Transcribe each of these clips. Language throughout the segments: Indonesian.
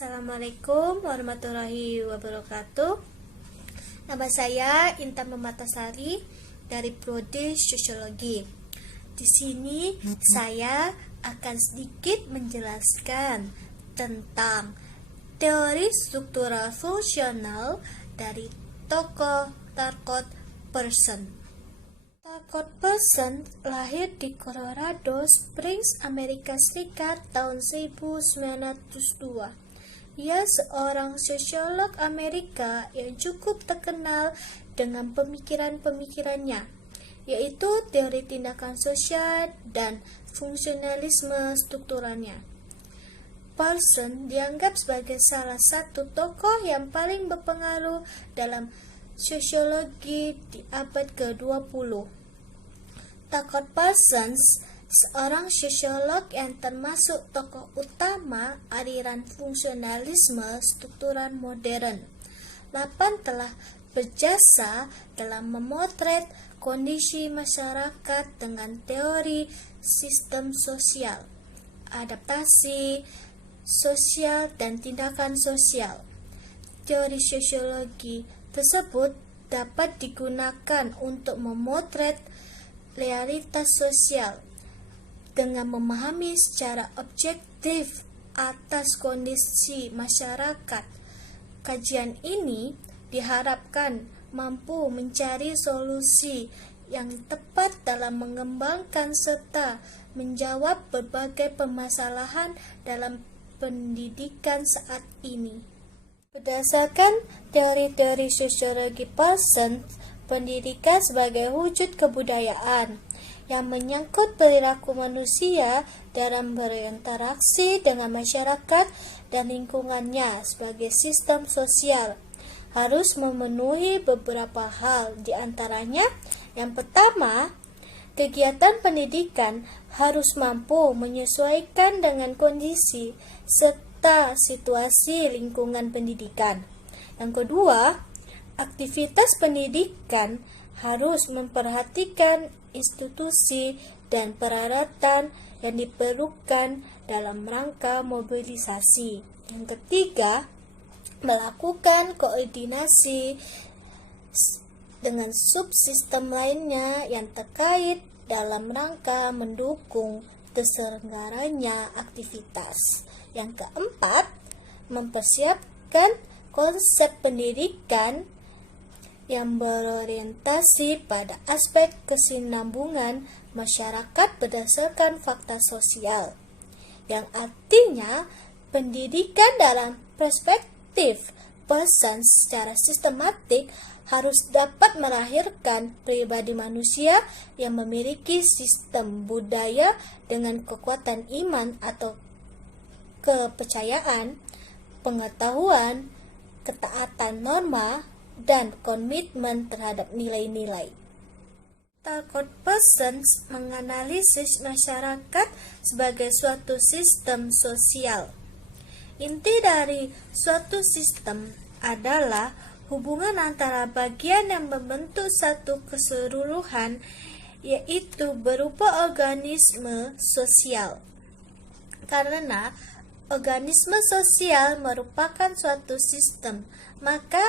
Assalamualaikum warahmatullahi wabarakatuh. Nama saya Intan Mematasari dari Prodi Sosiologi. Di sini saya akan sedikit menjelaskan tentang teori struktural fungsional dari tokoh Talcott Parsons. Talcott Parsons lahir di Colorado Springs, Amerika Serikat tahun 1902. Ia seorang sosiolog Amerika yang cukup terkenal dengan pemikiran-pemikirannya, yaitu teori tindakan sosial dan fungsionalisme strukturalnya. Parsons dianggap sebagai salah satu tokoh yang paling berpengaruh dalam sosiologi di abad ke-20. Talcott Parsons seorang sosiolog yang termasuk tokoh utama aliran fungsionalisme struktural modern. Lapan telah berjasa dalam memotret kondisi masyarakat dengan teori sistem sosial, adaptasi sosial, dan tindakan sosial. Teori sosiologi tersebut dapat digunakan untuk memotret realitas sosial dengan memahami secara objektif atas kondisi masyarakat. Kajian ini diharapkan mampu mencari solusi yang tepat dalam mengembangkan serta menjawab berbagai permasalahan dalam pendidikan saat ini. Berdasarkan teori-teori sosiologi Parsons, pendidikan sebagai wujud kebudayaan yang menyangkut perilaku manusia dalam berinteraksi dengan masyarakat dan lingkungannya sebagai sistem sosial harus memenuhi beberapa hal, di antaranya yang pertama, kegiatan pendidikan harus mampu menyesuaikan dengan kondisi serta situasi lingkungan pendidikan. Yang kedua, aktivitas pendidikan harus memperhatikan institusi dan peralatan yang diperlukan dalam rangka mobilisasi. Yang ketiga, melakukan koordinasi dengan subsistem lainnya yang terkait dalam rangka mendukung terselenggaranya aktivitas. Yang keempat, mempersiapkan konsep pendidikan yang berorientasi pada aspek kesinambungan masyarakat berdasarkan fakta sosial, yang artinya pendidikan dalam perspektif Parsons secara sistematik harus dapat melahirkan pribadi manusia yang memiliki sistem budaya dengan kekuatan iman atau kepercayaan, pengetahuan, ketaatan norma, dan komitmen terhadap nilai-nilai. Talcott Parsons menganalisis masyarakat sebagai suatu sistem sosial. Inti dari suatu sistem adalah hubungan antara bagian yang membentuk satu keseluruhan, yaitu berupa organisme sosial. Karena organisme sosial merupakan suatu sistem, maka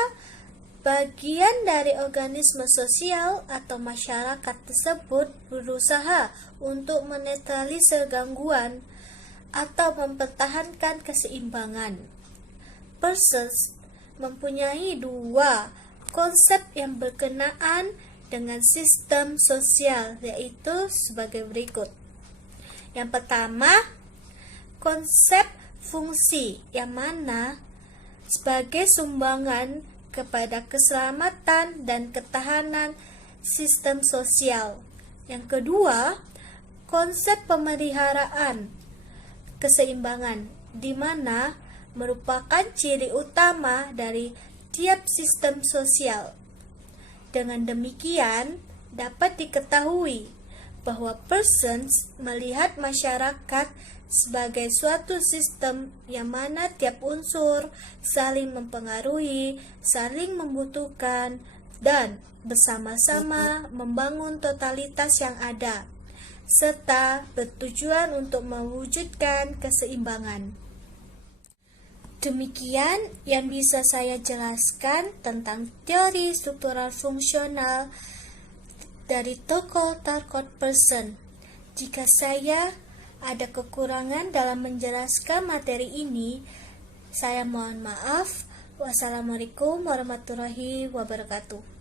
bagian dari organisme sosial atau masyarakat tersebut berusaha untuk menetralisir gangguan atau mempertahankan keseimbangan. Parsons mempunyai dua konsep yang berkenaan dengan sistem sosial, yaitu sebagai berikut. Yang pertama, konsep fungsi, yang mana sebagai sumbangan kepada keselamatan dan ketahanan sistem sosial. Yang kedua, konsep pemeliharaan keseimbangan, di mana merupakan ciri utama dari tiap sistem sosial. Dengan demikian, dapat diketahui bahwa Parsons melihat masyarakat sebagai suatu sistem yang mana tiap unsur saling mempengaruhi, saling membutuhkan, dan bersama-sama membangun totalitas yang ada, serta bertujuan untuk mewujudkan keseimbangan. Demikian yang bisa saya jelaskan tentang teori struktural fungsional dari tokoh Talcott Parsons. Jika saya ada kekurangan dalam menjelaskan materi ini, saya mohon maaf. Wassalamualaikum warahmatullahi wabarakatuh.